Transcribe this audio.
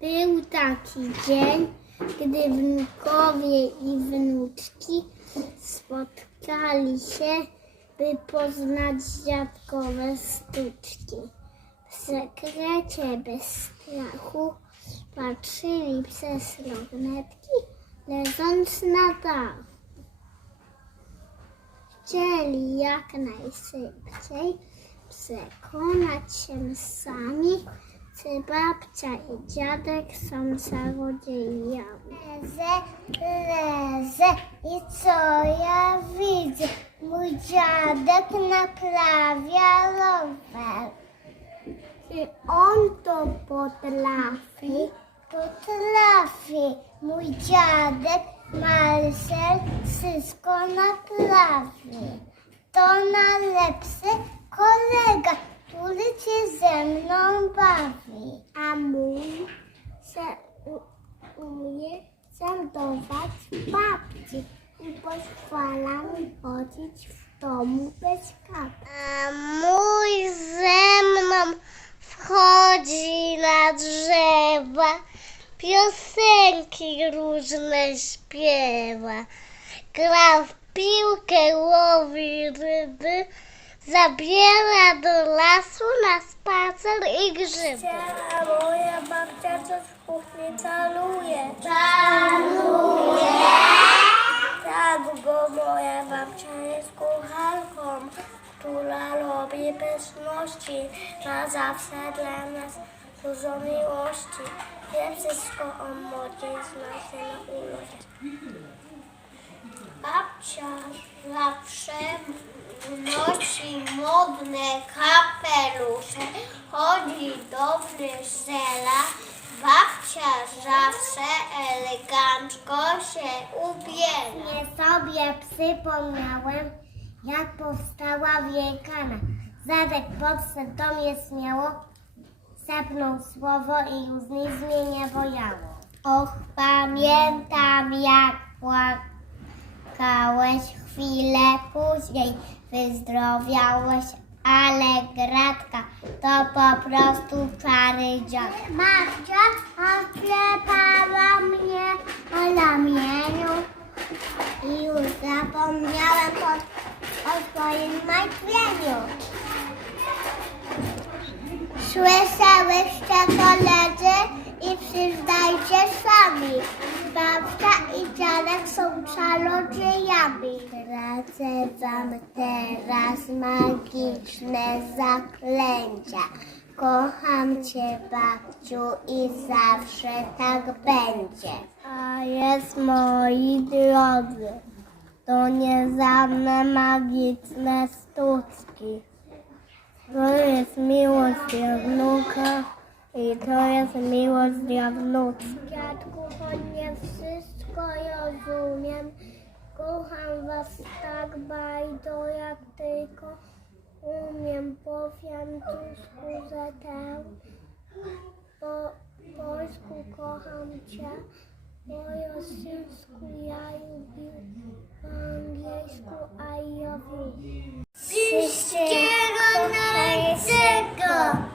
Był taki dzień, gdy wnukowie i wnuczki spotkali się, by poznać dziadkowe sztuczki. W sekrecie bez strachu patrzyli przez lornetki, leżąc na dachu. Chcieli jak najszybciej przekonać się sami, czy babcia i dziadek są czarodziejami. Lezę, lezę i co ja widzę? Mój dziadek naprawia rower. Czy on to potrafi? Potrafi. Mój dziadek Marcel wszystko naprawi. To najlepszy kolega, który się ze mną bawi. A mój se umie zandować babci i pozwala mi chodzić w domu bez kapy. A mój ze mną wchodzi na drzewa, piosenki różne śpiewa. Gra w piłkę, łowi ryby, zabiera do lasu na spacer i grzyby. A moja babcia coś w kuchni caluje. Caluje? Tak, bo moja babcia jest kucharką, która robi pyszności. Ma zawsze dla nas dużo miłości. Wie wszystko o modzie, zna się na ulość. Babcia zawsze nosi modne kapelusze, chodzi do Brysela. Babcia zawsze elegancko się ubiera. Nie sobie przypomniałem, jak powstała wiekana. Zadek podszedł do mnie śmiało, Sepnął słowo i już nic mnie nie bojało. Och, pamiętam jak płakałeś chwilę później, wyzdrowiałeś, ale gratka to po prostu czary dziad. Babcia oklepała mnie po ramieniu i już zapomniałem po, o swoim martwieniu. Słyszałyście koledzy i przyznajcie sami, babcia dziadek są czarodziejami. Tracę wam teraz magiczne zaklęcia. Kocham cię, babciu, i zawsze tak będzie. A jest moi drodzy, to niezawne magiczne sztuczki. To jest miłość dla wnuka i to jest miłość dla wnuczki. Dziadku, choć nie wszystko rozumiem, kocham was tak bardzo, jak tylko umiem. Po francusku zatę, po polsku kocham cię, po rosyjsku ja lubię, po angielsku I love you. Wszystkiego najlepszego!